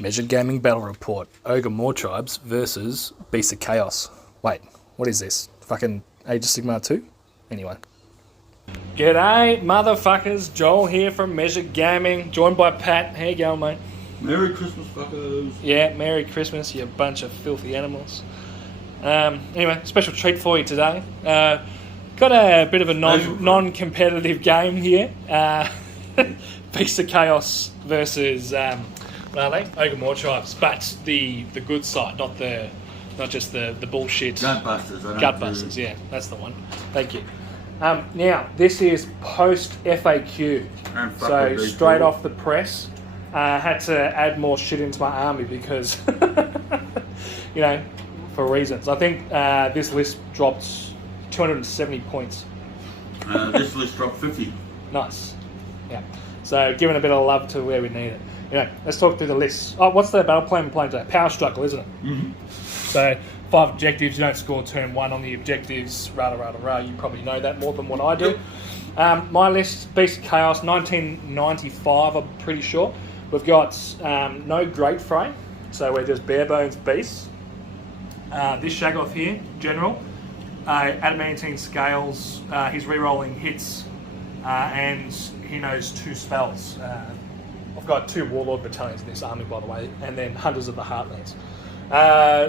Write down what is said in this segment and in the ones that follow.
Measured Gaming Battle Report. Ogor Mawtribes versus Beast of Chaos. Wait, what is this? Fucking Age of Sigmar 2? Anyway. G'day, motherfuckers. Joel here from Measured Gaming, joined by Pat. How you going, mate? Merry Christmas, fuckers. Yeah, Merry Christmas, you bunch of filthy animals. Anyway, special treat for you today. Got a bit of a non-competitive game here. Beast of Chaos versus Ogor Mawtribes, but the good side, not just the bullshit. Gutbusters. Yeah, that's the one. Thank you. Now this is post FAQ, so straight off the press. Had to add more shit into my army because, for reasons. I think this list dropped 270 points. This list dropped 50. Nice. Yeah. So giving a bit of love to where we need it. Let's talk through the list. Oh, what's the battle plan we're playing today? Power struggle, isn't it? Mm-hmm. So 5 objectives. You don't score turn 1 on the objectives. Rah. You probably know that more than what I do. My list: Beast of Chaos, 1995. I'm pretty sure. We've got no great fray, so we're just bare bones beasts. This Shaggoth here, general, adamantine scales. He's re-rolling hits, and he knows 2 spells. I've got 2 warlord battalions in this army, by the way, and then hunters of the heartlands.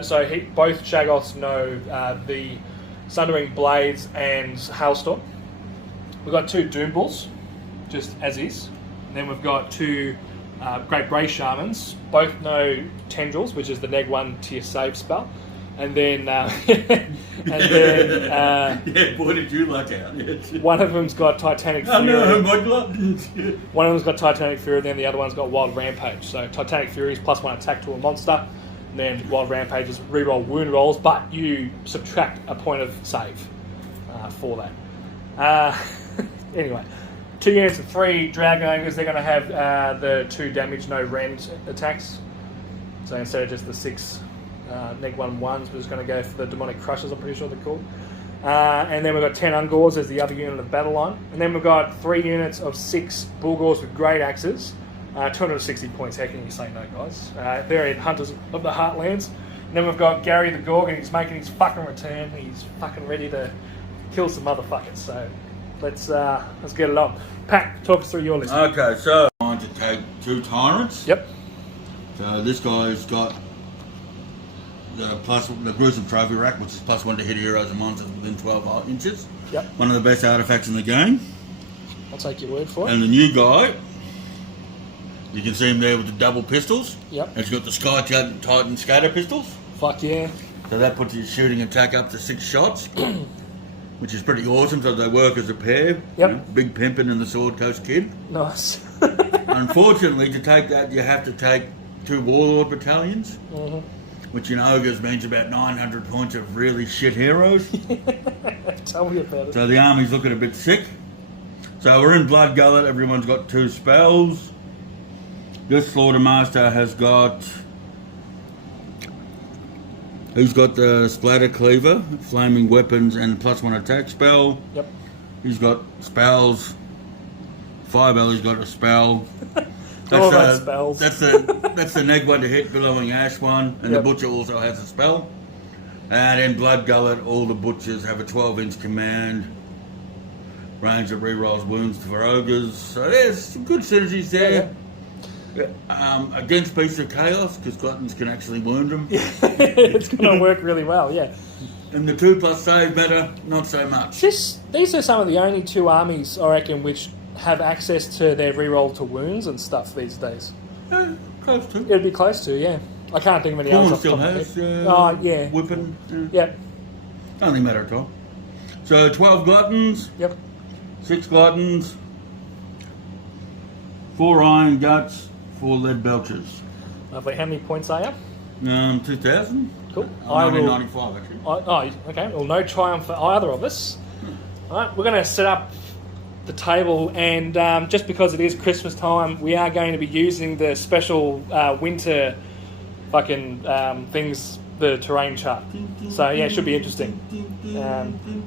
So both Shaggoths know the Sundering Blades and Hailstorm. We've got 2 Doom Bulls, just as is. And then we've got 2 Great Bray Shamans, both know Tendrils, which is the neg 1 to your save spell. And then, yeah, boy, did you luck out. One of them's got Titanic Fury. No, my God. One of them's got Titanic Fury, and then the other one's got Wild Rampage. So Titanic Fury is +1 attack to a monster, and then Wild Rampage is reroll wound rolls, but you subtract a point of save for that. Anyway, 2 units of 3 Dragon Ogres. They're going to have the 2 damage, no rend attacks. So instead of just the 6 neg 1/1s, we're just going to go for the Demonic Crushers, I'm pretty sure they're called. And then we've got 10 Ungors as the other unit of battle line. And then we've got 3 units of 6 Bulgors with great axes. 260 points, how can you say no, guys? They're in Hunters of the Heartlands. And then we've got Gary the Gorgon, he's making his fucking return. He's fucking ready to kill some motherfuckers. So let's get it on. Pat, talk us through your list. Okay, so I'm going to take 2 Tyrants. Yep. So this guy's got the Gruesome Trophy Rack, which is +1 to hit heroes and monsters within 12 inches. Yep. One of the best artifacts in the game. I'll take your word for it. And the new guy, you can see him there with the double pistols. Yep. And he's got the Sky Titan scatter pistols. Fuck yeah. So that puts his shooting attack up to 6 shots, which is pretty awesome. So they work as a pair. Yep. Big Pimpin' and the Sword Coast Kid. Nice. Unfortunately, to take that, you have to take 2 Warlord battalions, which in Ogres means about 900 points of really shit heroes. Tell me about it. So the army's looking a bit sick. So we're in Bloodgullet. Everyone's got 2 spells. This Slaughtermaster has got... He's got the Splatter Cleaver, Flaming Weapons, and +1 attack spell. Yep. He's got spells. Firebelly's got a spell. All about spells. That's the neg 1 to hit, Billowing Ash one, and Yep. the Butcher also has a spell. And in Bloodgullet, all the Butchers have a 12-inch command range that rerolls wounds for ogres. So there's some good synergies there. Against Beast of Chaos, because Gluttons can actually wound them. It's going to work really well, yeah. And the 2+ save matter, not so much. These are some of the only 2 armies, I reckon, which have access to their reroll to wounds and stuff these days. Close to. It'd be close to, yeah. I can't think of any others. Still has. Yeah. Whipping. Yep. Only matter of time. So 12 Gluttons. Yep. 6 Gluttons. 4 Iron Guts. 4 Lead Belchers. Lovely. How many points are you? 2,000. Cool. 1995 actually. Okay. Well, no triumph for either of us. All right, we're going to set up the table, and just because it is Christmas time, we are going to be using the special winter fucking things, the terrain chart. So yeah, it should be interesting.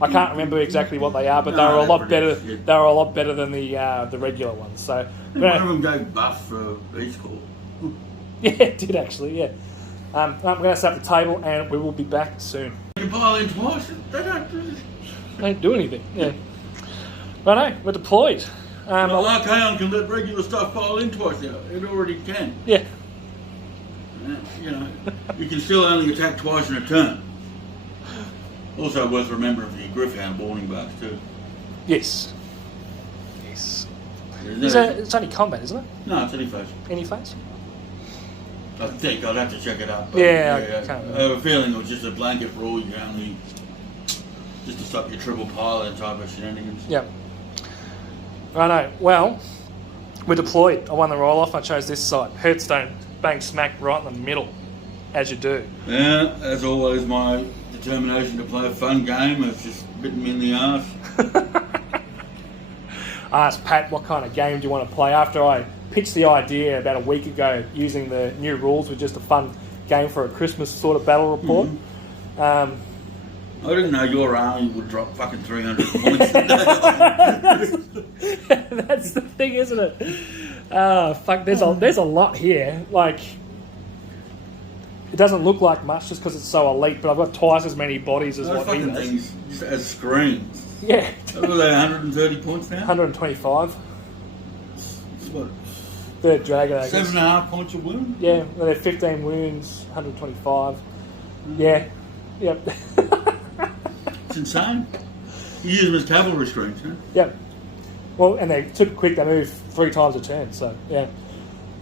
I can't remember exactly what they are, but they were a lot better. They were a lot better than the regular ones. So one of them gave buff for East Court. Yeah, it did actually, yeah. I'm going to set up the table and we will be back soon. You pile in twice, they Don't do anything, yeah. Righto, we're deployed. Well, Archaon can let regular stuff pile in twice now. It already can. Yeah. You know, you can still only attack twice in a turn. Also worth remembering for your Griffhound boarding bugs too. Yes. Yes. It's only combat, isn't it? No, it's any phase. Any phase? I think I'd have to check it out. But Yeah, I can't I remember. have a feeling it was just a blanket rule. You can only just to stop your triple pilot type of shenanigans. Yeah. Righto. Well, we're deployed. I won the roll off. I chose this side. Hearthstone, bang smack right in the middle, as you do. Yeah, as always, my determination to play a fun game has just bitten me in the arse. I asked Pat what kind of game do you want to play after I pitched the idea about a week ago using the new rules with just a fun game for a Christmas sort of battle report. I didn't know your army would drop fucking 300 points. That's the thing, isn't it? Fuck, there's a lot here. Like, it doesn't look like much just because it's so elite, but I've got twice as many bodies as Those what he fucking does. things just as screens. Yeah. What are they, 130 points now? 125. It's what, Third dragon, I guess. 7.5 points a wound? Yeah, well, they're 15 wounds, 125. Yeah. Yep. It's insane. You use them as cavalry screens, huh? Yep. Well, and they're super quick. They move 3 times a turn, so yeah.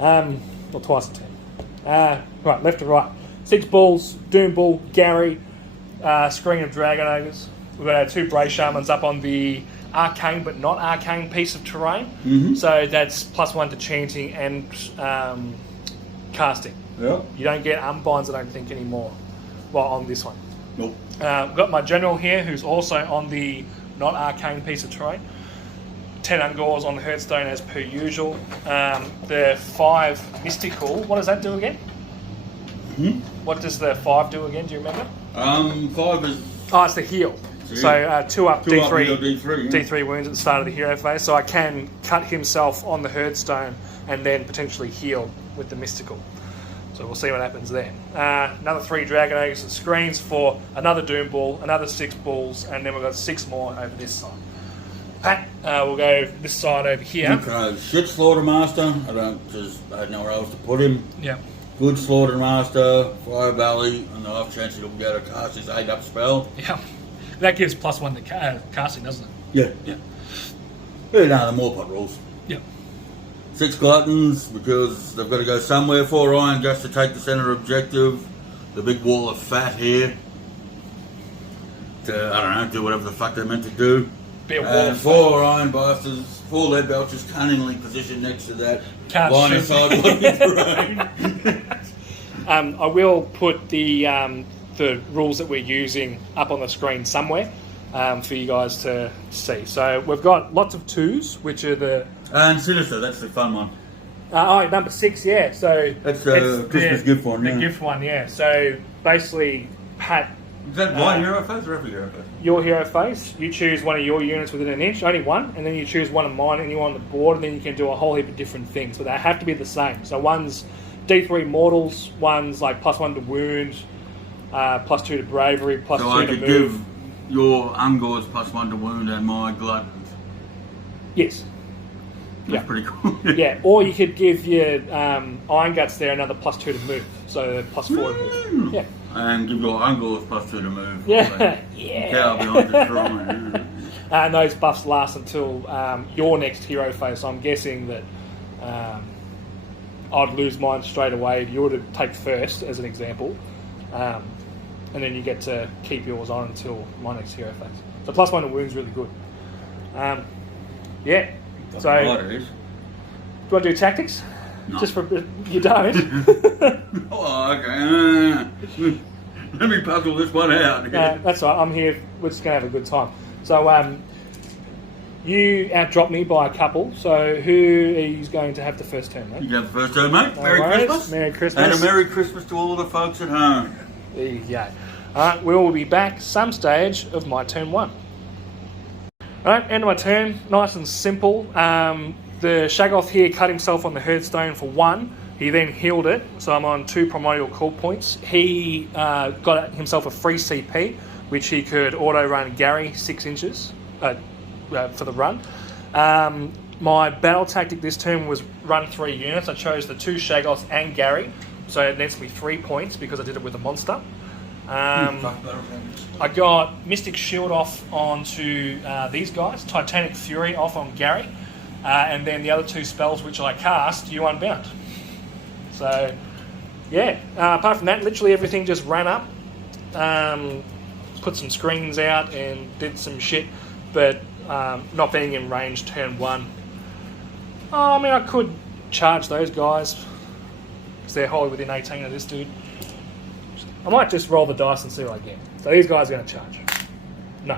Or twice a turn. Right, left to right. 6 bulls, Doom Bull, Gary, screen of Dragon Ogres. We've got our 2 Bray Shamans up on the arcane but not arcane piece of terrain. Mm-hmm. So that's +1 to chanting and casting. Yep. You don't get unbinds, I don't think, anymore. Well, on this one. Nope. We've got my general here, who's also on the not arcane piece of terrain. 10 Ogors on the Hearthstone as per usual. The 5 mystical. What does that do again? Hmm? What does the 5 do again? Do you remember? 5 is... Oh, it's the heal. So 2 up, 2 D3, up, heal, D3, yeah. D3 wounds at the start of the hero phase. So I can cut himself on the Hearthstone and then potentially heal with the mystical. So we'll see what happens there. Another 3 Dragon Ogres and screens for another Doom Bull, another 6 Bulls, and then we've got 6 more over this side. Pat, we'll go this side over here. Okay, shit Slaughtermaster. I had nowhere else to put him. Yeah. Good Slaughtermaster, Fire Valley, and the off chance he'll be able to cast his 8-up spell. Yeah. That gives +1 to casting, doesn't it? Yeah. Yeah. Yeah, no, the more pot rules. Yeah. 6 Gluttons, because they've got to go somewhere. 4 Iron just to take the centre objective. The big wall of fat here. To, I don't know, do whatever the fuck they're meant to do. Be a wall And of 4 Iron Bastards, 4 Lead Belchers cunningly positioned next to that Can't line of shoot. sight terrain. I will put the rules that we're using up on the screen somewhere for you guys to see. So we've got lots of 2s, which are the... And Sinister, that's the fun one. number 6, yeah. So That's the Christmas gift one, The yeah. gift one, yeah. So basically, Pat, Is that one hero phase or every hero phase? your hero face, you choose one of your units within an inch, only one, and then you choose one of mine and you on the board, and then you can do a whole heap of different things, but they have to be the same. So one's D3 mortals, one's like +1 to wound, +2 to bravery, +2 So I to could move. give your Ungors +1 to wound and my Gluttons. Yes. That's Yeah. pretty cool. Yeah, or you could give your Iron Guts there another +2 to move, so +4 to move. Yeah. And give your Ungors +2 to move. Yeah. Like, Yeah. cow behind the shrine. And those buffs last until your next hero phase. So I'm guessing that I'd lose mine straight away if you were to take first, as an example. And then you get to keep yours on until my next hero phase. So +1 to wound's really good. Yeah. So, Right, do it is. you want to do tactics? No. Just for you don't. Oh, okay. Let me puzzle this one out. That's all right. I'm here. We're just going to have a good time. So, you outdropped me by a couple. So, who is going to have the first turn, mate? You have the first turn, mate. No Merry worries. Christmas. Merry Christmas. And a Merry Christmas to all the folks at home. There you go. All right, we will be back some stage of my turn 1. All right, end of my turn. Nice and simple. The Shaggoth here cut himself on the Hearthstone for 1. He then healed it, so I'm on 2 primordial call points. He got himself a free CP, which he could auto-run Gary 6 inches for the run. My battle tactic this turn was run 3 units. I chose the 2 Shaggoths and Gary, so it nets me 3 points because I did it with a monster. I got Mystic Shield off onto these guys, Titanic Fury off on Gary, and then the other 2 spells which I cast, you unbound. So, yeah, apart from that, literally everything just ran up, put some screens out and did some shit, but not being in range turn 1. I mean, I could charge those guys because they're wholly within 18 of this dude. I might just roll the dice and see what I get. So these guys are going to charge. No.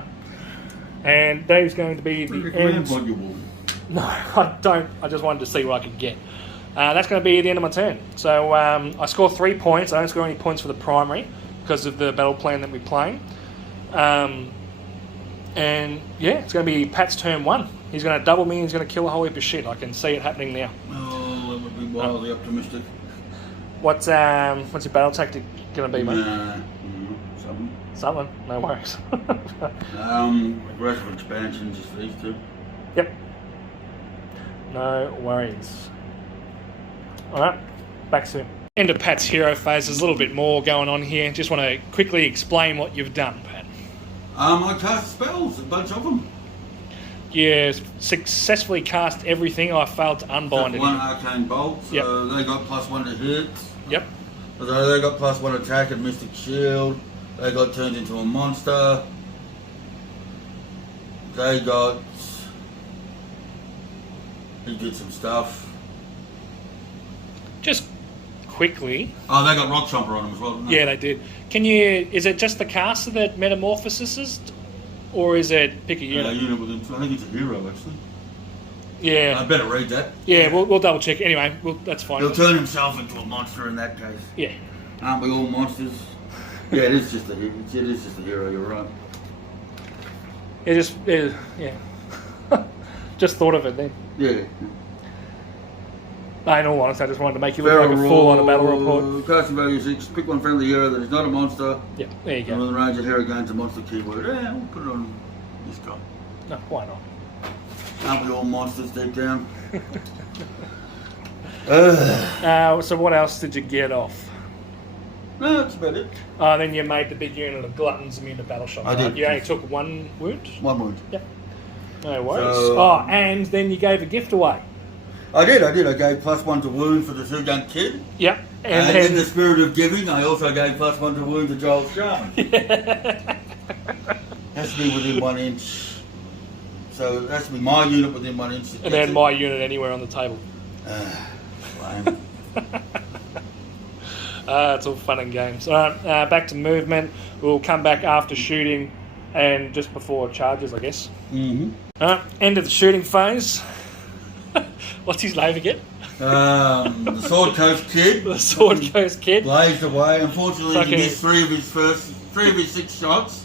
And Dave's going to be the end. No, I don't. I just wanted to see what I could get. That's going to be the end of my turn. So I score 3 points. I don't score any points for the primary because of the battle plan that we're playing. And yeah, it's going to be Pat's turn 1. He's going to double me and he's going to kill a whole heap of shit. I can see it happening now. Oh, that would be wildly optimistic. What's your battle tactic going to be, mate? Something. No worries. Aggressive expansion, just these 2. Yep. No worries. Alright, back soon. End of Pat's hero phase. There's a little bit more going on here. Just want to quickly explain what you've done, Pat. I cast spells, a bunch of them. You successfully cast everything. I failed to unbind it. 1 arcane bolt, so they got +1 to hit. Yep. So they got +1 attack and Mystic Shield. They got turned into a monster. They got... He did some stuff. Just quickly. Oh, they got Rock Chomper on them as well, didn't they? Yeah, they did. Can you... Is it just the caster that metamorphoses? Or is it pick a unit? Unit with him. I think it's a hero, actually. Yeah. I better read that. Yeah, we'll double check. Anyway, that's fine. He'll turn himself into a monster in that case. Yeah. Aren't we all monsters? Yeah, it is just a hero, you're right. Yeah. Just thought of it then. Yeah. No, in all honesty, I just wanted to make you look like a fool on a battle report. Casting value 6. Pick one friendly hero that is not a monster. Yeah, there you go. And with the range of hero gains a monster keyword. Yeah, we'll put it on this guy. No, why not? Aren't we all monsters deep down? So what else did you get off? No, that's about it. Then you made the big unit of gluttons immune to battle shock. I did. You only took 1 wound? 1 wound. Yep. No worries. So, and then you gave a gift away. I did. I gave +1 to wound for the 2-gun kid. Yep. And in the spirit of giving, I also gave +1 to wound to Joel's Shaman. Has to be within 1 inch. So it has to be my unit within 1 inch. And then my unit anywhere on the table. Lame. It's all fun and games. All right, back to movement. We'll come back after shooting and just before charges, I guess. Mm-hmm. All right, end of the shooting phase. What's his name again? The Sword Coast Kid. The Sword Coast Kid. Blazed away. Unfortunately, Okay. he missed 3 of his 6 shots.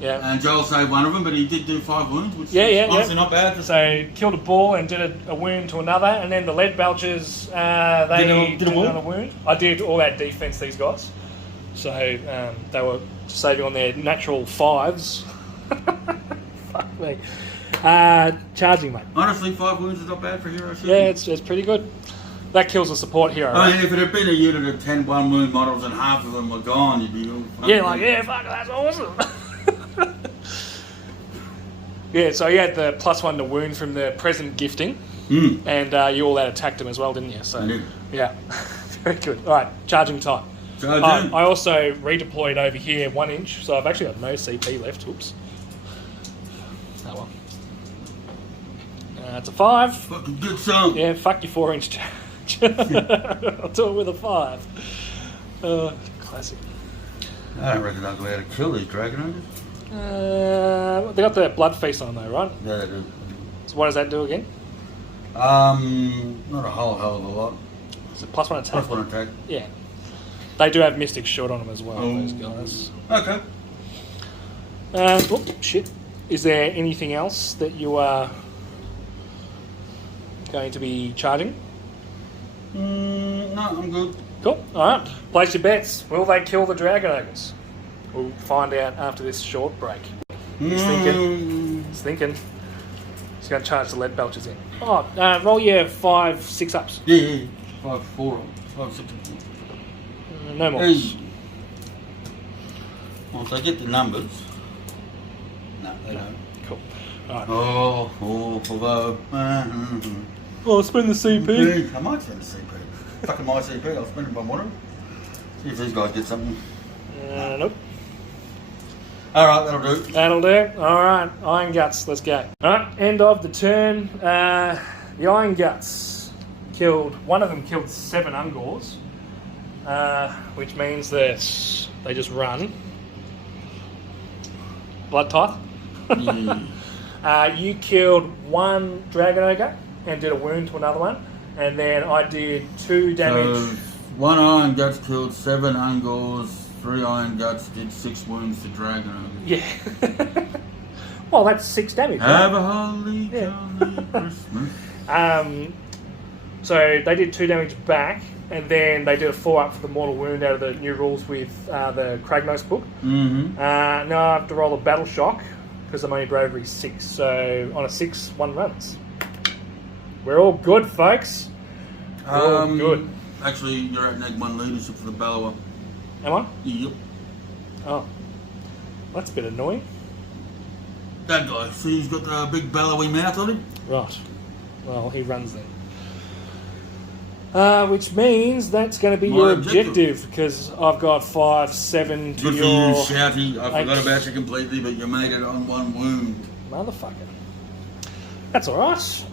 Yeah. And Joel saved 1 of them, but he did do 5 wounds, which Yeah, is honestly not bad. So killed a bull and did a wound to another, and then the lead belchers, they did a wound. I did all that defense, these guys. So they were saving on their natural 5s. Fuck me. Charging, mate. Honestly, 5 wounds is not bad for hero shooting. Yeah, it's pretty good. That kills a support hero. I Right? mean, if it had been a unit of 10 1 wound models and half of them were gone, you'd be all Fuck, that's awesome. Yeah, so you had the +1 to wound from the present gifting, and you all that attacked him as well, didn't you? So, I did. yeah, very good. All right, charging time. Charging. I also redeployed over here 1 inch, so I've actually got no CP left. Oops. Oh well. It's a 5. Fucking good song. Yeah, fuck your 4 inch charge. I'll do it with a 5. Classic. I don't reckon I'll go out to kill these dragon They got the blood feast on though, right? Yeah, they do. So what does that do again? Not a whole hell of a lot. It's a +1 attack. +1 attack. Yeah. They do have Mystic Shield on them as well, those guys. Okay. Shit. Is there anything else that you are going to be charging? No, I'm good. Cool. Alright. Place your bets. Will they kill the dragon ogres? We'll find out after this short break. He's thinking. He's thinking. He's going to charge the lead belchers in. Oh, roll your 5 6-ups. Yeah. 5 4 5 6. No more. Hey. Once I get the numbers. No, they don't. Cool. Alright. Although. Oh, spend the CP. I might spend the CP. Fucking my CP, I'll spend it if I want to. See if these guys get something. Nope. Alright, that'll do. That'll do. Alright, Iron Guts, let's go. Alright, end of the turn. The Iron Guts one of them killed 7 Ungors, which means that they just run. Blood Tithe. You killed 1 Dragon Ogre and did a wound to another one, and then I did 2 damage. So, 1 Iron Guts killed 7 Ungors, 3 Iron Guts did 6 wounds to Dragon Ogre. Yeah. Well, that's 6 damage. Have Right? a holly jolly Christmas. So they did 2 damage back, and then they did a 4-up for the mortal wound out of the new rules with the Kragnos book. Mm-hmm. Now I have to roll a battle shock because I'm only bravery 6. So on a 6, 1 runs. We're all good, folks. We're all good. Actually, you're at neg 1 leadership for the Bellower. Am I? Yep. Oh, that's a bit annoying. That guy, see, he's got the big bellowy mouth on him. Right. Well, he runs then. Which means that's going to be My your objective. objective, because I've got 5, 7 to Good for your... you, Shouty. I forgot Eight. about you completely, but you made it on 1 wound. Motherfucker. That's alright.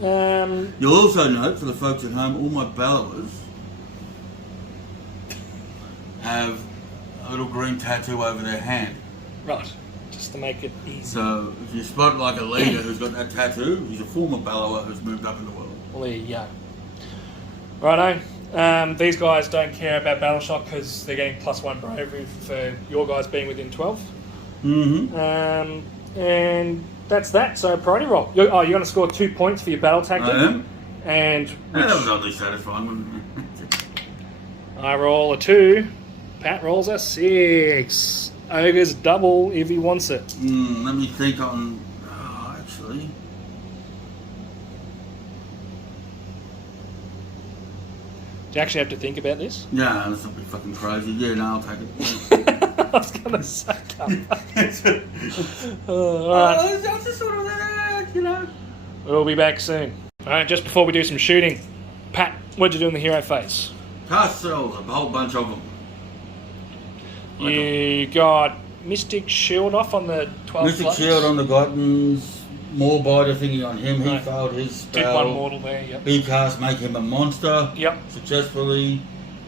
You'll also note, for the folks at home, all my bellowers have a little green tattoo over their hand. Right. Just to make it easy. So if you spot like a leader who's got that tattoo, he's a former bellower who's moved up in the world. Well, there you go. Righto. These guys don't care about battle shock because they're getting +1 bravery for your guys being within 12. Mm-hmm. And that's that. So priority roll. You're going to score 2 points for your battle tactic. I am. And Yeah, that was oddly satisfying, wasn't it? I roll a 2. Pat rolls a 6. Ogre's double if he wants it. Let me think on... Oh, actually... Do you actually have to think about this? Yeah, that's not be fucking crazy. Yeah, no, I'll take it. I was going to say alright. I was just sort of that, you know. We'll be back soon. Alright, just before we do some shooting, Pat, what'd you do in the hero phase? Cast cells, a whole bunch of them. You got Mystic Shield off on the 12 Mystic blades. Shield on the Gotans, more biter thingy on him. He Right. failed his Did spell. 1 mortal there, yep. He cast Make Him a Monster Yep. successfully.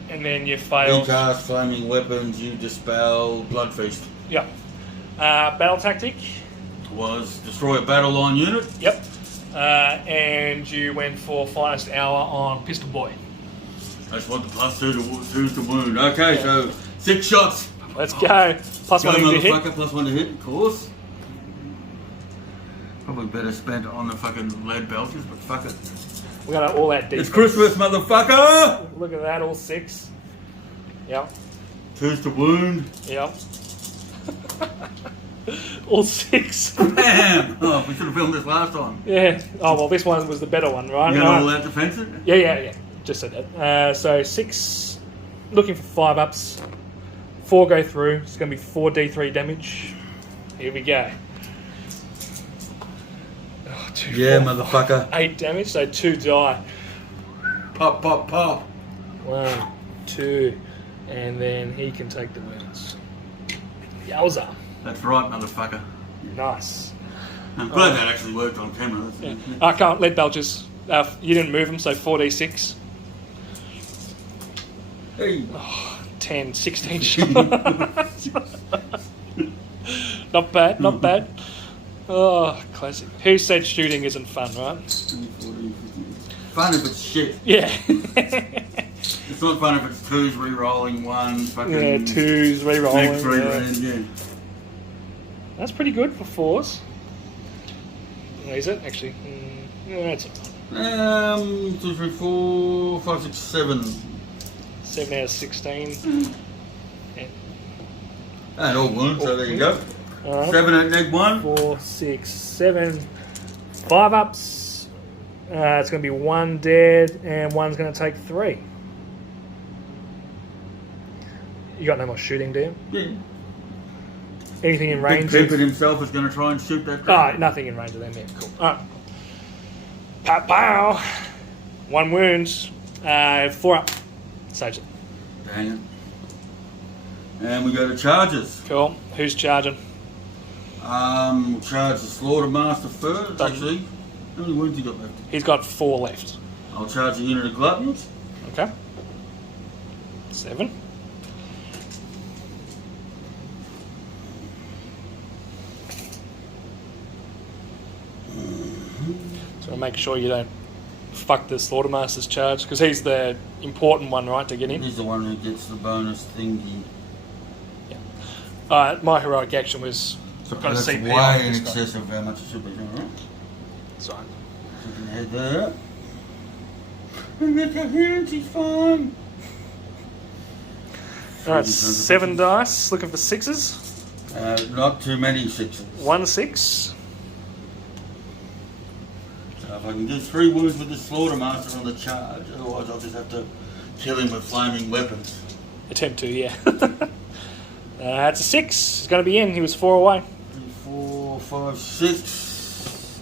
And then you He failed. cast Flaming Weapons, you dispel Blood Feast. Yep. Battle tactic. Was destroy a battle line unit. Yep. And you went for Finest Hour on Pistol Boy. That's what the +2 to wound. Okay, Yeah. so 6 shots. Let's go. +1 Go, to hit. motherfucker, +1 to hit, of course. Probably better spent on the fucking lead belchers, but fuck it. We're going to all out deep. It's Christmas, motherfucker! Look at that, all 6. Yep. 2s to wound. Yep. All 6. Bam! Oh, we should have filmed this last time. Yeah. Oh, well, this one was the better one, right? You got Right. all that defensive? Yeah. Just said that. So 6, looking for 5-ups. 4 go through. It's going to be 4d3 damage. Here we go. Oh, 2, Yeah, 4, motherfucker. 8 damage, so 2 die. Pop, pop, pop. 1, 2, and then he can take the wounds. Yowza. That's right, motherfucker. Nice. I'm glad that actually worked on camera. Yeah. I can't. Lead belchers. You didn't move them, so 4d6. Hey. 10, 16 shots. Not bad, not bad. Oh, classic. Who said shooting isn't fun, right? 20, 40, 50. Fun if it's shit. Yeah. It's not fun if it's 2s re-rolling, 1s, fucking... Yeah, 2s, re-rolling. Next 3 yeah. round, yeah. That's pretty good for 4s. Is it, actually? Yeah, that's 2, 3, 4, 5, 6, 7. 7 out of 16. Yeah. And all wounds, so there you go. All right. 7 at neg 1. 4, 6, 7. 5 ups. It's going to be 1 dead, and 1's going to take 3. You got no more shooting, do you? Yeah. Anything in range? Big Pimpin himself is going to try and shoot that Oh, dragon. nothing in range of them. Yeah, cool. All right. Pow, pow. 1 wound. 4 up. Saves it. Dang it. And we go to charges. Cool. Who's charging? We'll charge the Slaughtermaster first. Done. Actually, how many wounds you got left? He's got 4 left. I'll charge the unit of Gluttons. Okay. 7. So make sure you don't fuck the Slaughtermaster's charge, because he's the important one, right, to get in. He's the one who gets the bonus thingy. My heroic action was got a That's CP way on in this guy. excess of how much it should be. Alright. Sorry. So you can head there. And get your hands, he's fine. Alright, 7 dice. Looking for 6s. Not too many 6s. 1 6. So if I can do 3 wounds with the Slaughtermaster on the charge, otherwise I'll just have to kill him with flaming weapons. Attempt to, yeah. It's a 6. He's going to be in. He was 4 away. 3, 4, 5, 6.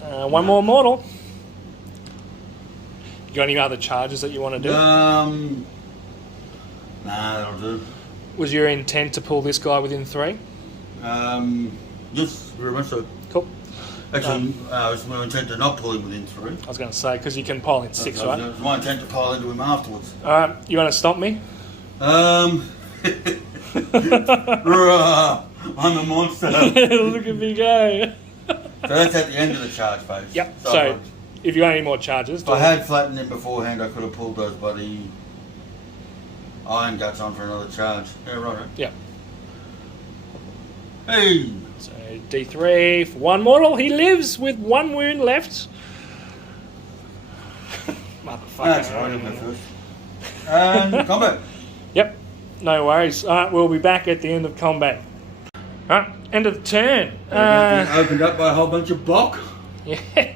1 more mortal. You got any other charges that you want to do? Nah, that'll do. Was your intent to pull this guy within 3? Yes, very much so. Cool. Actually, it was my intent to not pull him within 3. I was going to say, because you can pile in 6, right? It was my intent to pile into him afterwards. Alright, you want to stop me? I'm a monster. Look at me go. So that's at the end of the charge phase. Yep, so if you got any more charges... If I had flattened him beforehand, I could have pulled those bloody iron guts on for another charge. Yeah, right. Yeah. Hey! So D3 for 1 mortal. He lives with 1 wound left. Motherfucker. That's right, I'll go first. And combat. Yep, no worries. Alright, we'll be back at the end of combat. Alright, end of the turn. Opened up by a whole bunch of Bok. Yeah,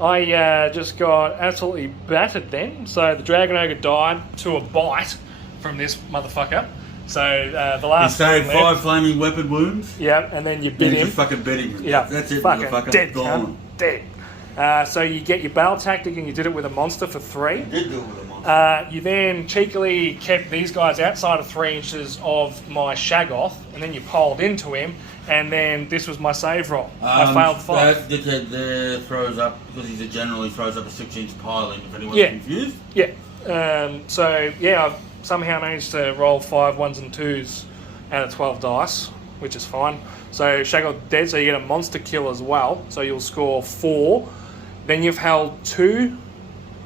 I just got absolutely battered then. So the Dragon Ogre died to a bite from this motherfucker. So the He last saved one left- 5 flaming weapon wounds. Yeah, and then you Then bit you him. just fucking bit him. Yeah, That's it, fucking motherfucker. dead, Gone. cunt. Dead. So you get your battle tactic, and you did it with a monster for 3. I did do it with a monster. You then cheekily kept these guys outside of 3 inches of my Shaggoth, and then you piled into him, and then this was my save roll. I failed 5. That dickhead there throws up, because he generally throws up a 6-inch piling, if anyone's Yeah. confused. Yeah. So, yeah, I've somehow managed to roll 5 1s and 2s out of 12 dice, which is fine. So Shaggoth dead, so you get a monster kill as well, so you'll score 4. Then you've held 2,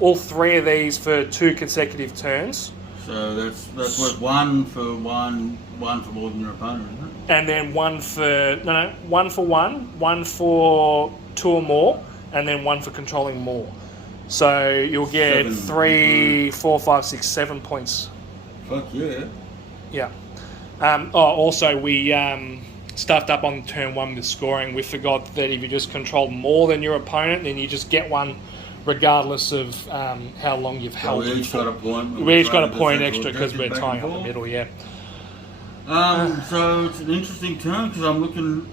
all 3 of these for 2 consecutive turns. So that's worth 1 for 1 for more than your opponent, isn't it? And then 1 for 1 for 2 or more, and then 1 for controlling more. So you'll get 7. 3, 4, 5, 6, 7 points. Fuck yeah. Yeah. Also, we stuffed up on turn 1 with scoring. We forgot that if you just control more than your opponent, then you just get 1 regardless of how long you've held we it each for. got a point. We each got a Trying to point do extra because we're back and tying up the forth. middle, yeah. So it's an interesting turn because I'm looking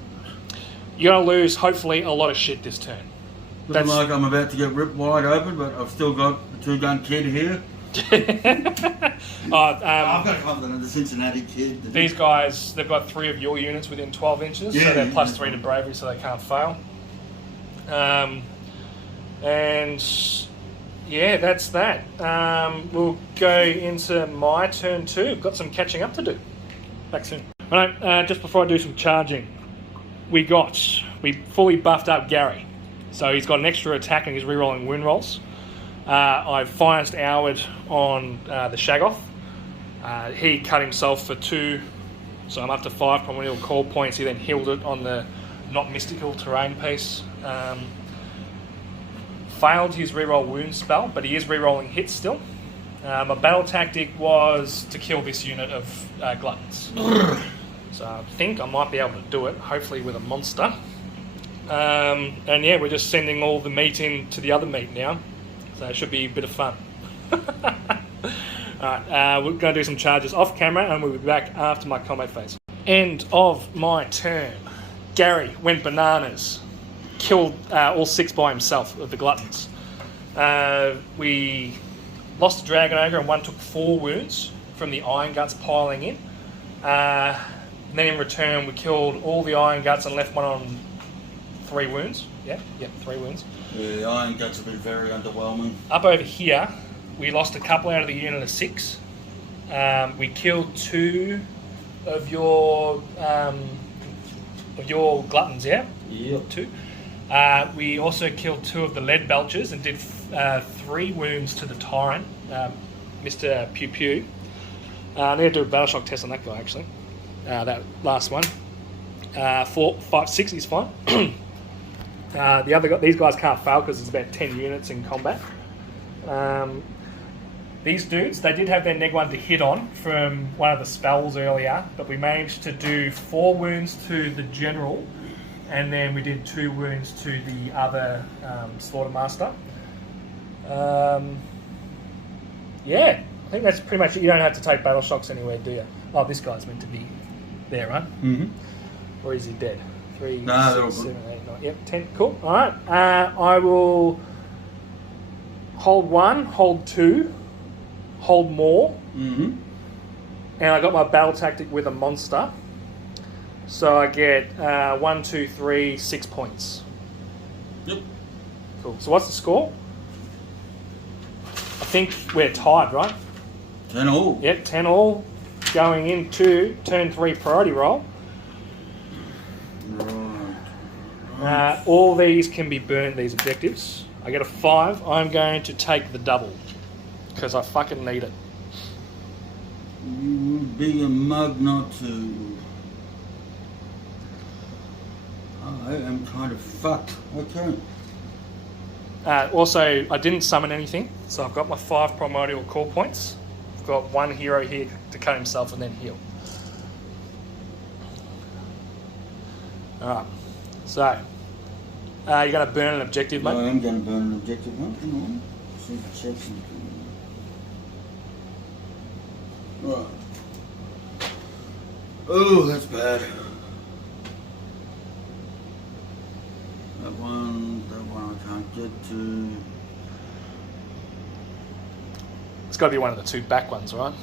You're going to lose, hopefully, a lot of shit this turn. looking like I'm about to get ripped wide open, but I've still got the 2-gun kid here. I've got confidence, the Cincinnati kid. These guys, they've got 3 of your units within 12 inches, so Yeah, they're yeah. plus 3 to bravery, so they can't fail. And yeah, that's that. We'll go into my turn 2. Got some catching up to do. Back soon. Alright, just before I do some charging, we fully buffed up Gary. So he's got an extra attack and he's rerolling wound rolls. I finest houred on the Shaggoth. He cut himself for 2, so I'm up to 5 primordial call points. He then healed it on the not mystical terrain piece. failed his reroll wound spell, but he is rerolling hits still. My battle tactic was to kill this unit of gluttons. So I think I might be able to do it, hopefully with a monster. And yeah, we're just sending all the meat in to the other meat now. So it should be a bit of fun. Alright, we're going to do some charges off camera and we'll be back after my combat phase. End of my turn. Gary went bananas. Killed all 6 by himself of the gluttons. We lost a dragon ogre and one took 4 wounds from the iron guts piling in. And then in return we killed all the iron guts and left one on 3 wounds. Yep, 3 wounds. Yeah, the iron guts have been very underwhelming. Up over here, we lost a couple out of the unit of 6. We killed 2 of your gluttons, yeah? Yep. 2. We also killed 2 of the lead belchers and did 3 wounds to the tyrant, Mr. Pew Pew. I need to do a battle shock test on that guy actually. That last one. 4, 5, 6 is fine. The other these guys can't fail because it's about 10 units in combat. These dudes, they did have their neg 1 to hit on from one of the spells earlier, but we managed to do 4 wounds to the general, and then we did 2 wounds to the other slaughtermaster. Yeah, I think that's pretty much it. You don't have to take battle shocks anywhere, do you? Oh, this guy's meant to be there, right? Mm-hmm. Or is he dead? 3, No, 6, 7, 8, 9. Yep, 10. Cool. All right. I will hold 1, hold 2, hold more. Mm-hmm. And I got my battle tactic with a monster. So I get 1, 2, 3, 6 points. Yep. Cool. So what's the score? I think we're tied, right? 10 all. Yep, 10 all. Going into turn 3 priority roll. Right. All these can be burnt, these objectives. I get a 5. I'm going to take the double. Because I fucking need it. You would be a mug not to. I am kind of fucked. Okay. Also, I didn't summon anything. So I've got my 5 primordial core points. I've got 1 hero here to cut himself and then heal. Alright. So, you're going to burn an objective, mate? I am going to burn an objective. Hang on. See if I check something. Right. Oh, that's bad. That one I can't get to. It's got to be one of the 2 back ones, right?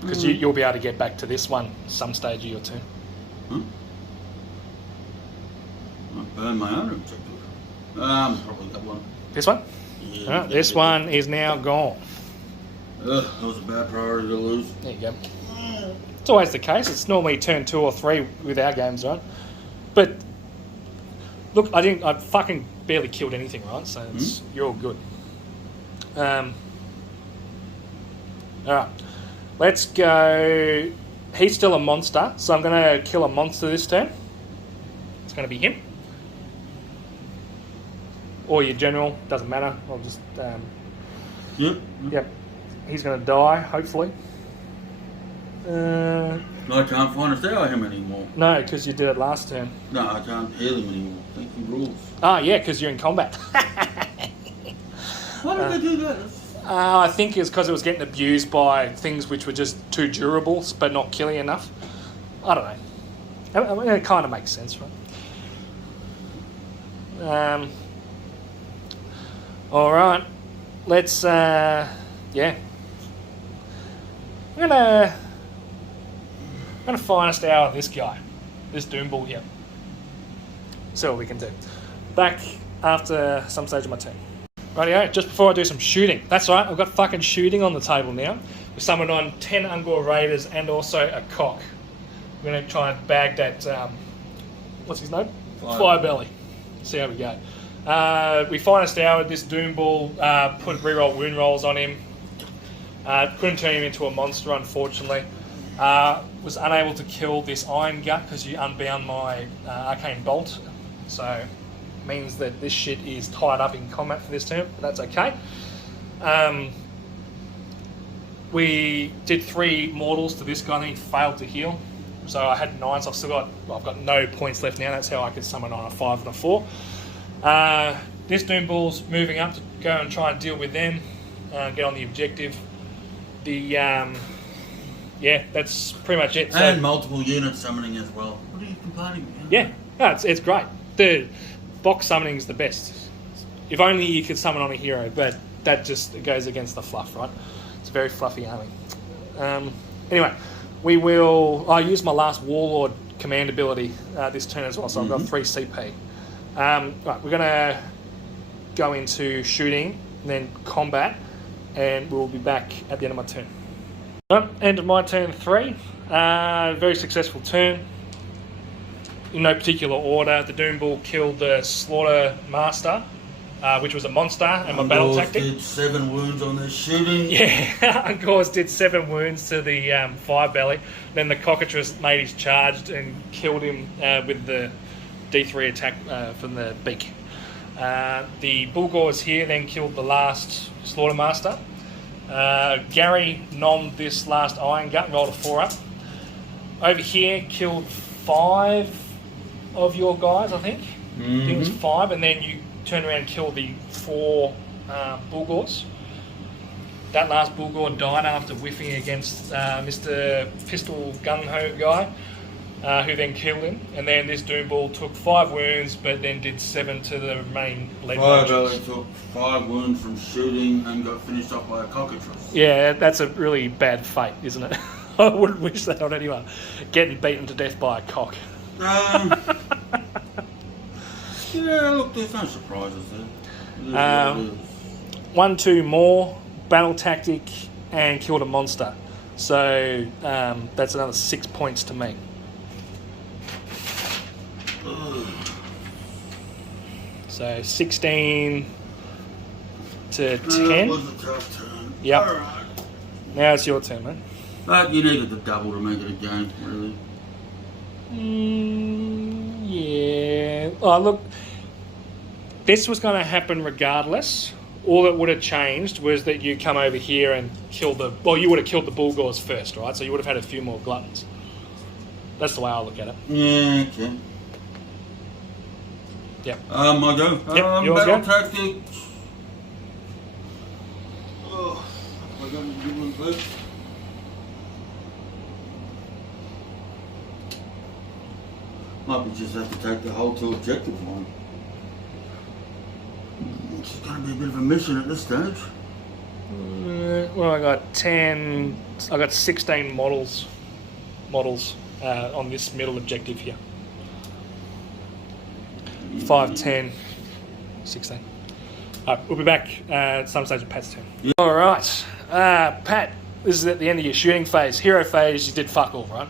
Because you'll be able to get back to this one some stage of your turn. Huh? I burn my own objective. Probably that one. This one? Yeah. Alright, this one is now gone. Ugh, that was a bad priority to lose. There you go. It's always the case. It's normally turn 2 or 3 with our games, right? But look, I fucking barely killed anything, right? So you're all good. Alright. Let's go. He's still a monster, so I'm going to kill a monster this turn. It's going to be him. Or your general, doesn't matter. I'll just... Yep. He's going to die, hopefully. I can't find a star him anymore. No, because you did it last turn. No, I can't heal him anymore. Thank you, rules. Ah, yeah, because you're in combat. Why did they do that? I think it's because it was getting abused by things which were just too durable, but not killing enough. I don't know. I mean, it kind of makes sense, right? All right. Let's, yeah. I'm gonna finest hour this guy, this Doomball here. See what we can do. Back after some stage of my turn. Rightio, just before I do some shooting. That's right, I've got fucking shooting on the table now. We summoned on 10 Ogor Raiders and also a cock. We're going to try and bag that, what's his name? Firebelly. See how we go. We finest houred this Doomball, put reroll wound rolls on him. Couldn't turn him into a monster, unfortunately. Was unable to kill this Iron Gut because you unbound my Arcane Bolt. So, means that this shit is tied up in combat for this turn, but that's okay. We did 3 mortals to this guy, and he failed to heal. So I had 9, so I've got no points left now. That's how I could summon on a 5 and a 4. This Doom Bull's moving up to go and try and deal with them, get on the objective. Yeah, that's pretty much it. And multiple units summoning as well. What are you complaining about? Yeah, no, it's great. The box summoning is the best. If only you could summon on a hero, but that just goes against the fluff, right? It's a very fluffy army. Anyway, I use my last Warlord command ability this turn as well, so I've got 3 CP. Right, we're going to go into shooting, then combat, and we'll be back at the end of my turn. End of my turn 3. Very successful turn. In no particular order, the Doom Bull killed the Slaughter Master, which was a monster, and my battle tactic. Did 7 wounds on their shooting. Yeah, Ogors did 7 wounds to the Fire Belly. Then the Cockatrice made his charge and killed him with the D3 attack from the beak. The Bulgors here then killed the last Slaughter Master. Gary nommed this last Iron Gut and rolled a 4 up. Over here killed 5 of your guys, I think. I think it was 5, and then you turned around and killed the 4 Bulgors. That last Bulgor died after whiffing against Mr. Pistol Gung-Ho guy, who then killed him. And then this Doom Bull took 5 wounds, but then did 7 to the remaining lead Fire Belly took 5 wounds from shooting and got finished off by a Cockatrice. Yeah, that's a really bad fate, isn't it? I wouldn't wish that on anyone. Getting beaten to death by a cock. Yeah, look, there's no surprises there. 1, 2 more, battle tactic, and killed a monster. So that's another 6 points to me. So 16 to 10. It was a tough turn. Yep. All right. Now it's your turn, man. But you needed the double to make it a game, really. Yeah. Oh, look. This was going to happen regardless. All that would have changed was that you come over here and kill the... Well, you would have killed the Bulgors first, right? So you would have had a few more gluttons. That's the way I look at it. Yeah, okay. Yep. I go. Yep, yours battle go. tactics. Oh, I got a good one, please. Might be just have to take the whole 2 objectives on. It's going to be a bit of a mission at this stage. Well, I got 10... I got 16 models on this middle objective here. 5, 10, 16. We'll be back at some stage of Pat's turn. Yeah. All right. Pat, this is at the end of your shooting phase. Hero phase, you did fuck all, right?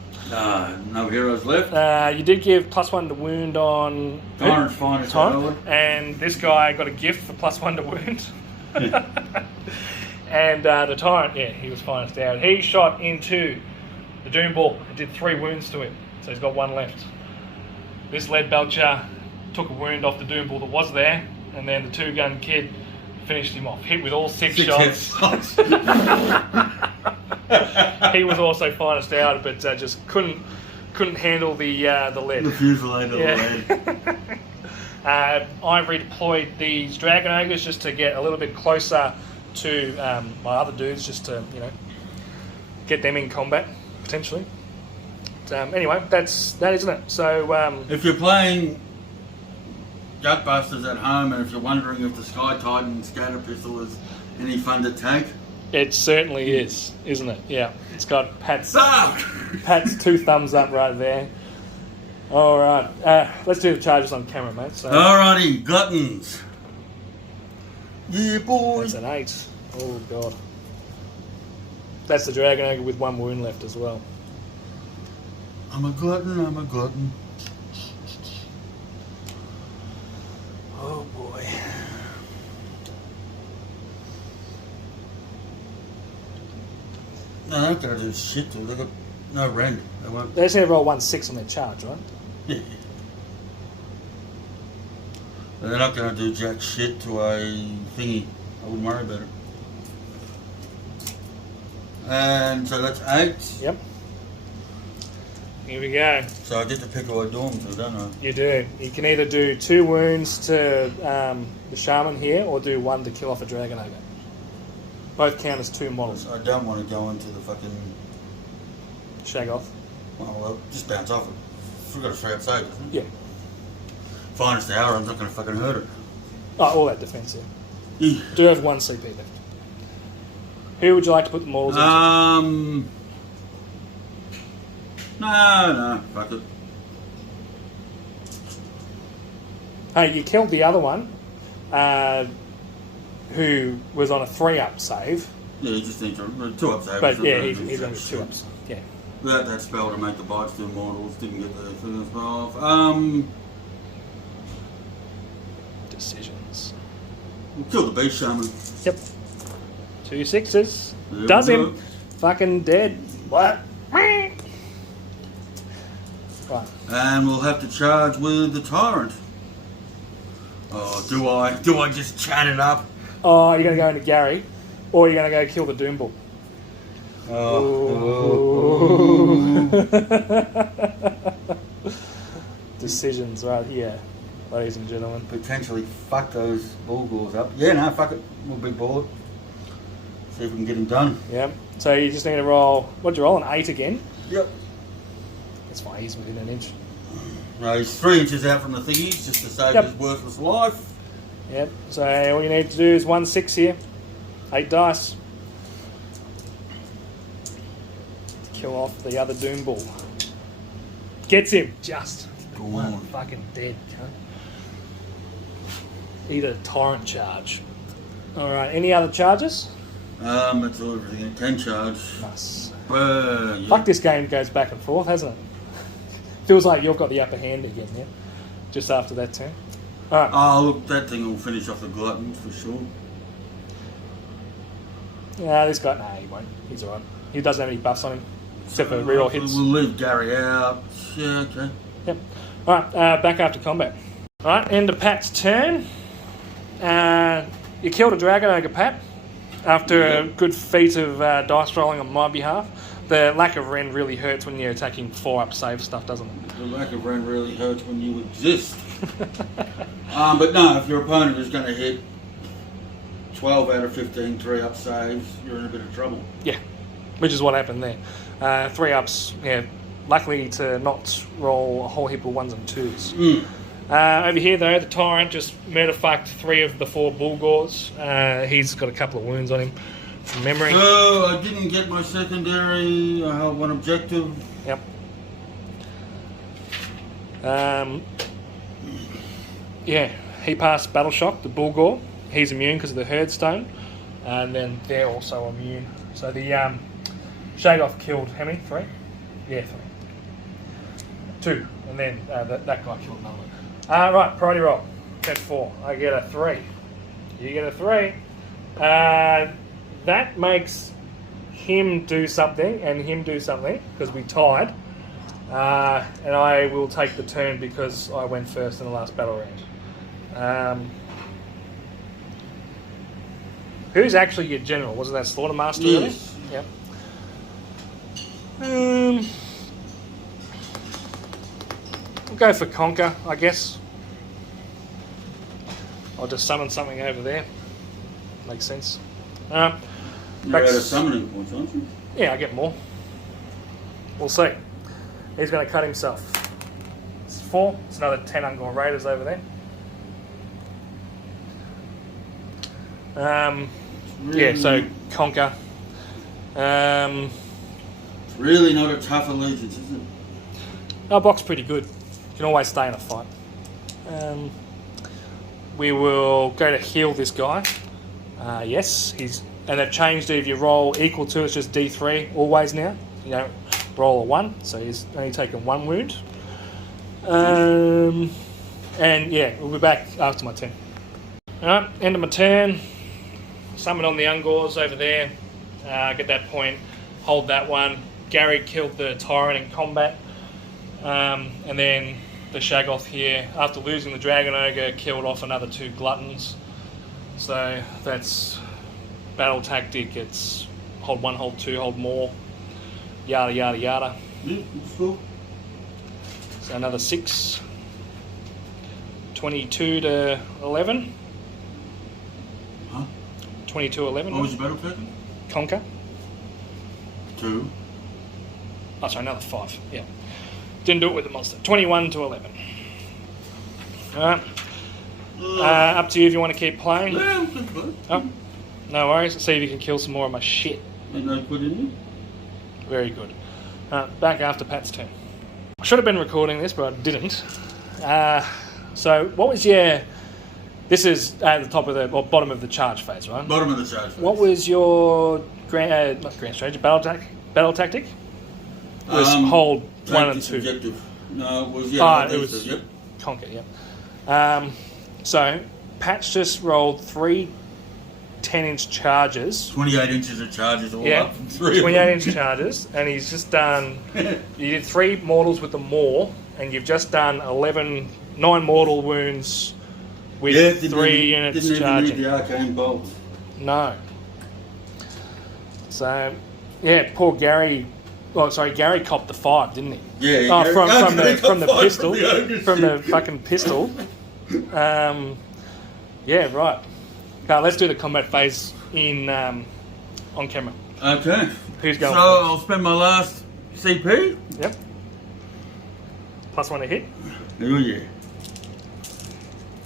No heroes left. You did give +1 to wound on... Tyrant's finest Tyrant, and this guy got a gift for +1 to wound. And the Tyrant, yeah, he was finest out. He shot into the Doom Bull and did 3 wounds to him, so he's got 1 left. This Lead Belcher took a wound off the Doom Bull that was there, and then the 2-gun kid finished him off. Hit with all 6 shots. He was also finest out, but just couldn't handle the lead. The fusillade of the lead. I redeployed these Dragon Ogres just to get a little bit closer to my other dudes, just to get them in combat potentially. But, anyway, that isn't it. So if you're playing Gutbusters at home, and if you're wondering if the Sky Titan scatter pistol is any fun to take, it certainly is, isn't it? Yeah, it's got Pat's 2 thumbs up right there. All right, let's do the charges on camera, mate. So, alrighty, gluttons. Yeah, boy. That's an 8. Oh god, that's the Dragon Ogre with 1 wound left as well. I'm a glutton. Oh boy. No, they're going to do shit to them. They've got no rend. They won't. They just need to roll 1 6 on their charge, right? Yeah. But they're not going to do jack shit to a thingy. I wouldn't worry about it. And so that's 8. Yep. Here we go. So I get to pick who I do them to, don't I? You do. You can either do 2 wounds to the shaman here, or do 1 to kill off a dragon ogre. Both count as 2 models. I don't want to go into the fucking... Shag off. Well, just bounce off it. We've got a 3 up save, doesn't it? Yeah. Finest hour, I'm not going to fucking hurt it. Oh, all that defense, yeah. Do have 1 CP left. Who would you like to put the models into? No, fuck it. Hey, you killed the other one, who was on a 3-up save. Yeah, you just need to 2 up save. But yeah, he's only 2 ups. Yeah. Without that spell to make the bites do mortals, didn't get the thing as well. Decisions. We'll kill the beast shaman. Yep. 2 6s. There Does we him. go. Fucking dead. What? Right. And we'll have to charge with the tyrant. Oh, do I just chat it up? Oh, you're going to go into Gary, or you're going to go kill the Doombull. Decisions right here, ladies and gentlemen. Potentially fuck those bullgores up. Yeah, no, fuck it. We'll big ball it. See if we can get him done. Yep. So you just need to roll. What'd you roll? An 8 again? Yep. That's fine. He's within an inch. No, he's 3 inches out from the thingies just to save his worthless life. Yep. So all you need to do is 1 6 here. 8 dice. Kill off the other Doombull. Gets him. Just. Go One on. fucking dead, cunt. Eat a torrent charge. Alright, any other charges? That's all everything it can charge. Nice. Yeah. Fuck, this game goes back and forth, hasn't it? Feels like you've got the upper hand again, yeah? Just after that turn. Alright. Oh, look, that thing will finish off the glutton for sure. Nah, this guy, nah, he won't. He's alright. He doesn't have any buffs on him, except for reroll hits. We'll leave Gary out. Yeah, okay. Yep. Alright, back after combat. Alright, end of Pat's turn. You killed a dragon ogre, Pat, after a good feat of dice rolling on my behalf. The lack of Ren really hurts when you're attacking 4-up save stuff, doesn't it? The lack of Ren really hurts when you exist. But no, if your opponent is going to hit 12 out of 15 3-up saves, you're in a bit of trouble. Yeah, which is what happened there. 3-ups, yeah, luckily to not roll a whole heap of 1s and 2s. Over here, though, the Tyrant just murder-fucked 3 of the 4 Bullgores. He's got a couple of wounds on him from memory. So, I didn't get my secondary. I held 1 objective. Yep. Yeah, he passed Battle Shock, the Bullgore. He's immune because of the Herd Stone. And then they're also immune. So the Shagoff killed how many? 3? Yeah, 3. 2. And then that guy killed another one. Right, priority roll. That's 4. I get a 3. You get a 3. That makes him do something and him do something because we tied. And I will take the turn because I went first in the last battle round. Who's actually your general? Was it that Slaughtermaster? Yes. Really? Yep. We'll go for Conquer, I guess. I'll just summon something over there. Makes sense. You're out of summoning points, aren't you? Yeah, I get more. We'll see. He's going to cut himself. It's 4. It's another 10 Ungor Raiders over there. Yeah, so Conquer. It's really not a tough allegiance, is it? Our box pretty good. You can always stay in a fight. We will go to heal this guy. Yes, and they've changed it. If you roll equal to, it's just D3 always now. You don't roll a 1, so he's only taken 1 wound. And yeah, we'll be back after my turn. Alright, end of my turn. Summon on the Ungors over there. Get that point. Hold that one. Gary killed the Tyrant in combat. And then the Shaggoth here, after losing the Dragon Ogre, killed off another 2 gluttons. So that's battle tactic. It's hold 1, hold 2, hold more. Yada yada yada. Yeah, that's cool. So another 6. 22 to 11. Huh? 22-11. What was your battle tactic? Conquer. 2. Oh, sorry, another 5. Yeah. Didn't do it with the monster. 21 to 11. Alright. Up to you if you want to keep playing. Yeah, I'm good, bud. Oh, no worries. See if you can kill some more of my shit. Ain't no good in you. Very good. Back after Pat's turn. I should have been recording this, but I didn't. So, what was your... This is at the top of the... or bottom of the charge phase, right? Bottom of the charge phase. What was your not grand strategy, battle tactic? It was hold 1 and 2. Objective. No, it was, yeah. It was yep. Conquer, yeah. So, Pat's just rolled 3 10-inch charges. 28 inches of charges all Yeah, up. 28-inch charges, and he's just done... You did 3 mortals with the maw, and you've just done 9 mortal wounds with 3 units didn't charging. Even need the arcane bolt. No. So, yeah, poor Gary... Oh, sorry, Gary copped the 5, didn't he? Yeah, from the pistol. From the fucking pistol. Yeah, right. Okay, let's do the combat phase in on camera. Okay. Who's going? So I'll spend my last CP. Yep. +1 to hit. Oh yeah.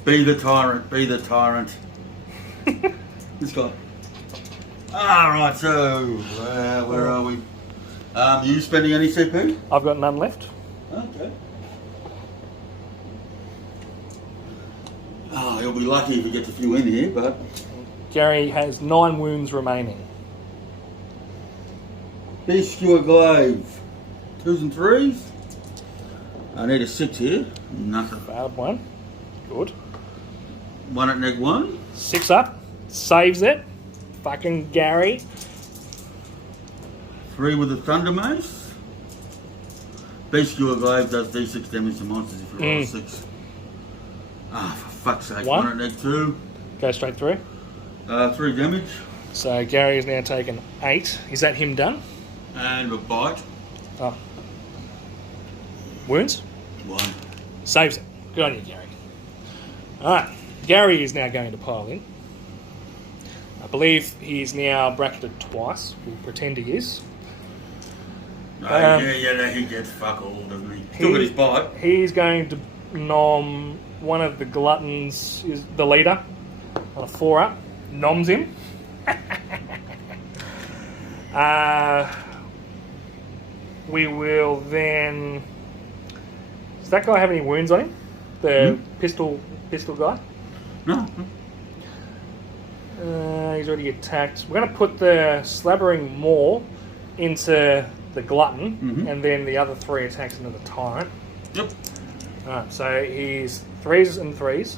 Be the tyrant. Be the tyrant. This guy. Right. So where are we? You spending any CP? I've got none left. Okay. He'll be lucky if he gets a few in here, but... Gary has 9 wounds remaining. Beast skewer glaive. 2s and 3s. I need a 6 here. Nothing. Bad 1. Good. 1 at neg 1. 6 up. Saves it. Fucking Gary. 3 with the thunder mace. Beast skewer glaive does d6 damage to monsters if you roll a 6. For fuck's sake. 1 at neg 2. Go straight through. 3 damage. So Gary has now taken 8. Is that him done? And a bite. Oh. Wounds? 1. Saves it. Good on you, Gary. Alright. Gary is now going to pile in. I believe he is now bracketed twice. We'll pretend he is. He gets fuck all, doesn't he? Still got his bite. He's going to nom one of the gluttons, is the leader, on a 4 up. Noms him. We will then... Does that guy have any wounds on him? The pistol guy? No. He's already attacked. We're going to put the slabbering maw into the glutton, and then the other 3 attacks into the tyrant. Yep. Alright, so he's 3s and 3s.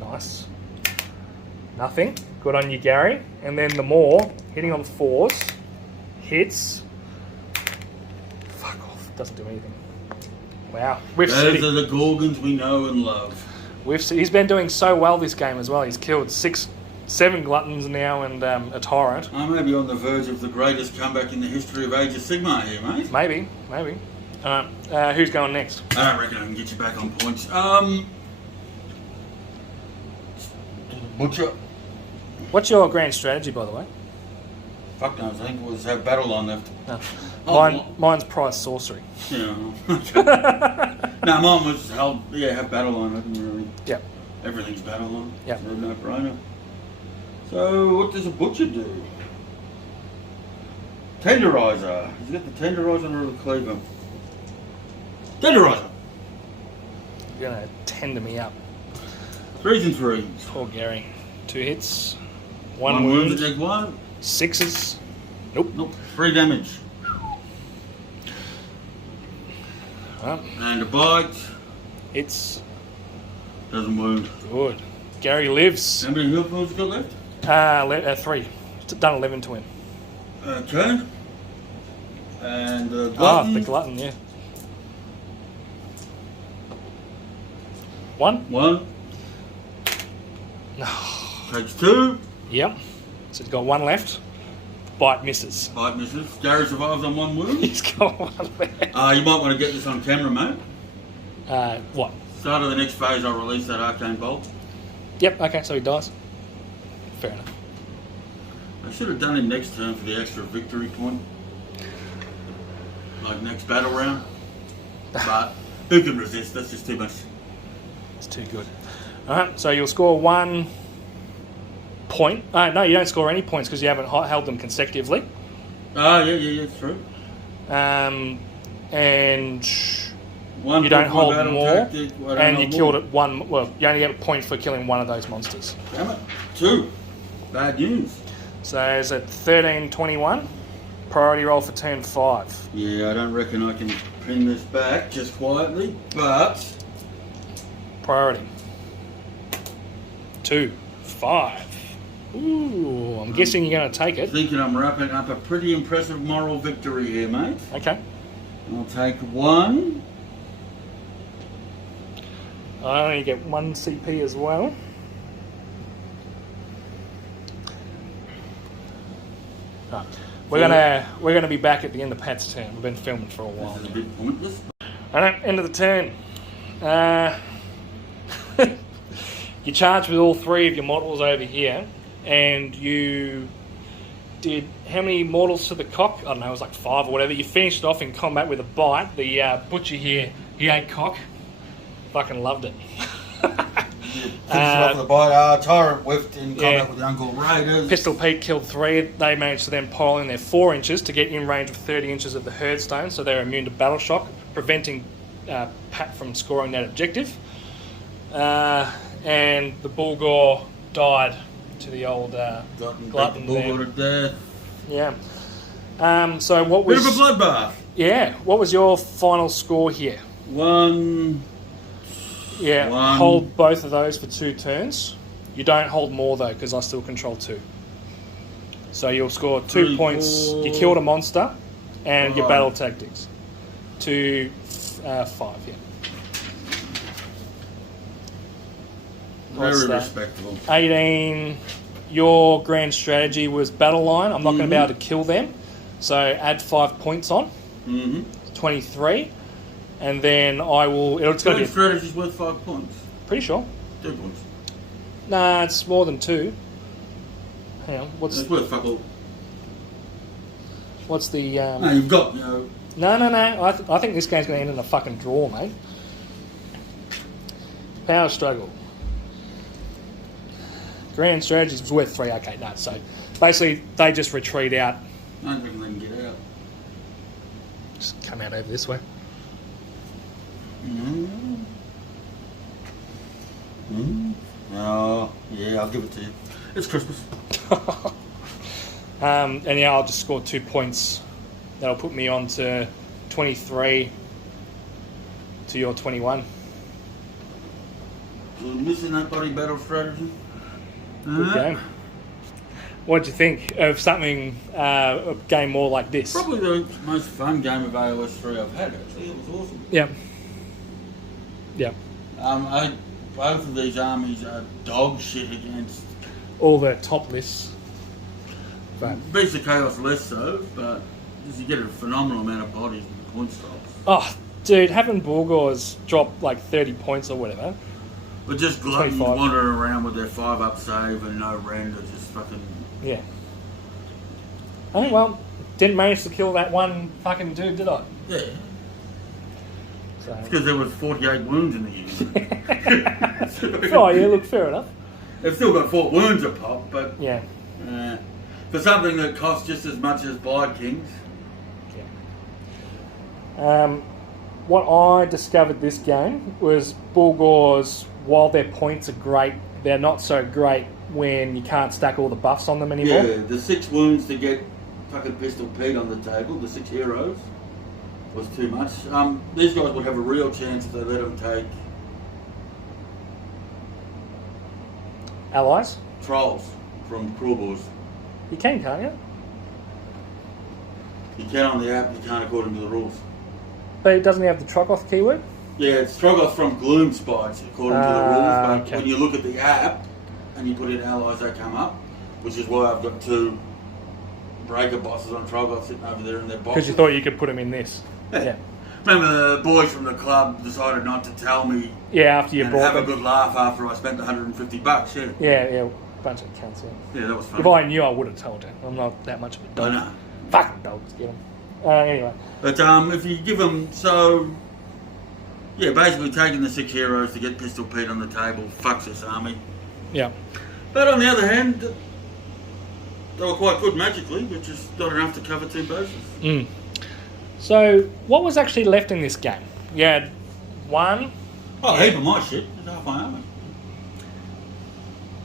Nice. Nothing. Good on you, Gary. And then the maw, hitting on 4s, hits. Fuck off. Doesn't do anything. Wow. Those are the Gorgons we know and love. He's been doing so well this game as well. He's killed 7 gluttons now and a tyrant. I may be on the verge of the greatest comeback in the history of Age of Sigmar here, mate. Maybe. Alright, who's going next? I don't reckon I can get you back on points. Butcher. What's your grand strategy, by the way? Fuck knows, I think it was have battle line left. No. Mine's prize sorcery. Yeah. No, mine was have battle line. I didn't really. Yep. Everything's battle line. Yep. It's a no-brainer. So, what does a butcher do? Tenderizer. Has he got the tenderizer or the cleaver? Tenderizer. You're going to tender me up. 3s and 3s. Poor Gary. 2 hits. 1 1 wound. wound. Neg 1. 6s. Nope. 3 damage. And a bite. It's Doesn't wound. good. Gary lives. How many heal points you got left? 3. Done 11 to him. Okay. And glutton. The glutton, yeah. 1. 1. Takes 2. Yep. So he's got 1 left. Bite misses. Bite misses. Gary survives on 1 wound. He's got 1 left. You might want to get this on camera, mate. What? Start of the next phase, I'll release that arcane bolt. Yep, okay, so he dies. Fair enough. I should have done him next turn for the extra victory point. Like next battle round. But who can resist? That's just too much. It's too good. Alright, so you'll score 1 point. No, you don't score any points because you haven't held them consecutively. Oh, yeah, it's true. And 1 you don't hold battle more, tactic, and you killed it 1. Well, you only get a point for killing 1 of those monsters. Damn it. 2. Bad news. So it's at 13:21. Priority roll for turn 5. Yeah, I don't reckon I can pin this back just quietly, but... Priority. 2, 5. Ooh, I'm guessing you're going to take it. Thinking I'm wrapping up a pretty impressive moral victory here, mate. Okay. I'll take 1. I only get 1 CP as well. Right. We're gonna be back at the end of Pat's turn. We've been filming for a while. This is a bit pointless. Alright, end of the turn. You charge with all 3 of your models over here, and you did how many mortals to the cock? I don't know, it was like 5 or whatever. You finished off in combat with a bite. The butcher here, he ate cock. Fucking loved it. Finished off with a bite. Tyrant whiffed in combat with the Uncle Raiders. Pistol Pete killed 3. They managed to then pile in their 4 inches to get in range of 30 inches of the herdstone, so they're immune to battle shock, preventing Pat from scoring that objective. And the Bulgor died to the old glutton there. Yeah. So what was... Bit of a bloodbath. Yeah. What was your final score here? 1... Yeah, 1. Hold both of those for 2 turns. You don't hold more though, because I still control 2. So you'll score 2 points. 4. You killed a monster, and your 5. battle tactics. 2, 5. Yeah. Very respectable. 18. Your grand strategy was battle line. I'm not going to be able to kill them, so add 5 points on. 23. And then I will... It's going to be... Strategy's worth 5 points. Pretty sure. 2 points. Nah, it's more than 2. Hang on, It's worth fuck all. What's the... No, you've got, you know... No. I think this game's going to end in a fucking draw, mate. Power struggle. Grand strategies worth 3. Okay, no. So basically, they just retreat out. I don't reckon they can get out. Just come out over this way. Oh, yeah, I'll give it to you. It's Christmas. And yeah, I'll just score 2 points. That'll put me on to 23 to your 21. You're missing that bloody battle strategy. Good game. What do you think of something, a game more like this? Probably the most fun game of AOS 3 I've had, actually. It was awesome. Yeah. Yeah. Both of these armies are dog shit against... All the top lists. But Beast of Chaos less so, but you get a phenomenal amount of bodies and point stops. oh, dude, having Bulgors drop like 30 points or whatever. But just gluttons 25. wandering around with their 5-up save and no render, just fucking... Yeah. Oh, well, didn't manage to kill that one fucking dude, did I? Yeah. So. It's because there was 48 wounds in the unit. Oh, yeah, look, fair enough. They've still got 4 wounds a pop, but... Yeah. For something that costs just as much as Blood Kings. Yeah. What I discovered this game was Bulgors, while their points are great, they're not so great when you can't stack all the buffs on them anymore. Yeah, the 6 wounds to get fucking Pistol Pete on the table, the 6 heroes, was too much. These guys would have a real chance if they let them take Allies? trolls from Crawlbors. You can, can't you? You can on the app, you can't according to the rules. But it doesn't have the Trokoth keyword? Yeah, it's Strogoth from Gloom Spikes, according to the rules. But Okay. when you look at the app and you put in allies, they come up, which is why I've got 2 breaker bosses on Strogoth sitting over there in their boxes. Because you thought you could put them in this. Yeah. Remember, the boys from the club decided not to tell me Yeah, after you and bought have a them. good laugh after I spent $150. Yeah, Yeah, bunch of cunts, yeah. yeah, that was fun. If I knew, I would have told you. I'm not that much of a I dog. know. Fucking dogs, get them. Anyway. But if you give them basically taking the 6 heroes to get Pistol Pete on the table fucks this army. Yeah. But on the other hand, they were quite good magically, which is not enough to cover 2 bases. Mm. So, what was actually left in this game? You had 1. Oh, heap of my shit. It's half my army.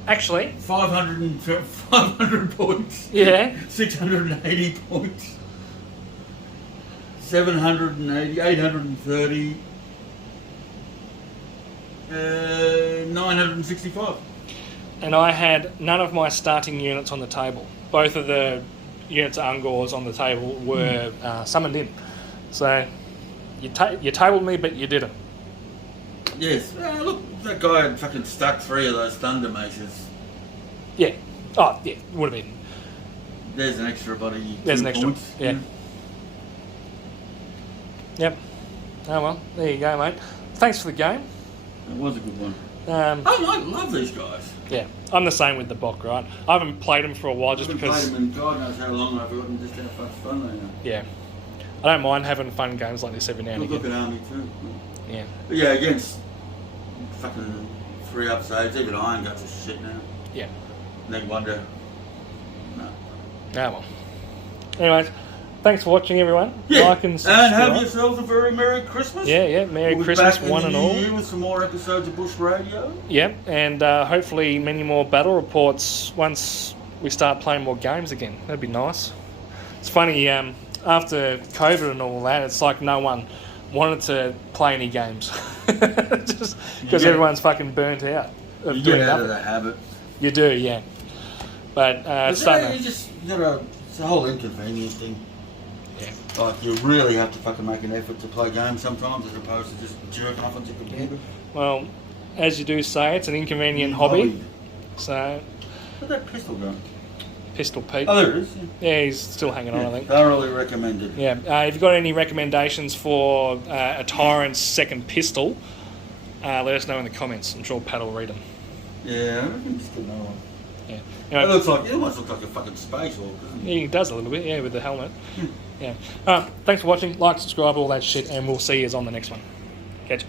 Actually, 500 points. yeah. 680 points. 780, 830. 965. And I had none of my starting units on the table. Both of the units of Ogors on the table were summoned in. So, you tabled me, but you didn't. Yes. Look, that guy had fucking stuck 3 of those Thunder Maces. Yeah. Oh, yeah, would have been. There's an extra buddy. There's 2 an extra. points. Yeah. Yep. Oh well, there you go, mate. Thanks for the game. It was a good one. I I love these guys. Yeah, I'm the same with the Bok, right? I haven't played them for a while just I haven't because. played them in God knows how long. I've forgotten just how much fun they are. Yeah, I don't mind having fun games like this every now and Look again. at Army too. Yeah, But yeah, against fucking 3 upsides, even Iron Guts are shit now. yeah. They wonder. No. Ah well. Anyways, thanks for watching, everyone. Yeah. Like and subscribe. And have yourselves a very Merry Christmas. Yeah. Merry We'll be Christmas, back one in and the all. new year with some more episodes of Bush Radio. Yeah, and hopefully many more battle reports once we start playing more games again. That'd be nice. It's funny, after COVID and all that, it's like no one wanted to play any games. Just because get- everyone's fucking burnt out of You doing get out of nothing. the habit. You do, yeah. But it's starting to... It's a whole inconvenience thing. Yeah. Like, you really have to fucking make an effort to play games sometimes as opposed to just jerking off onto your computer. Well, as you do say, it's an inconvenient hobby. So, Where'd that pistol go? Pistol Pete. Oh, there it is. Yeah, he's still hanging on, I think. Thoroughly recommended. Yeah, if you've got any recommendations for a Tyrant's second pistol, let us know in the comments. I'm sure Pat will read them. Yeah, I reckon just get another one. Yeah. It almost looks like a fucking space orc, doesn't it? He does a little bit, yeah, with the helmet. Yeah. Thanks for watching. Like, subscribe, all that shit, and we'll see you on the next one. Catch you.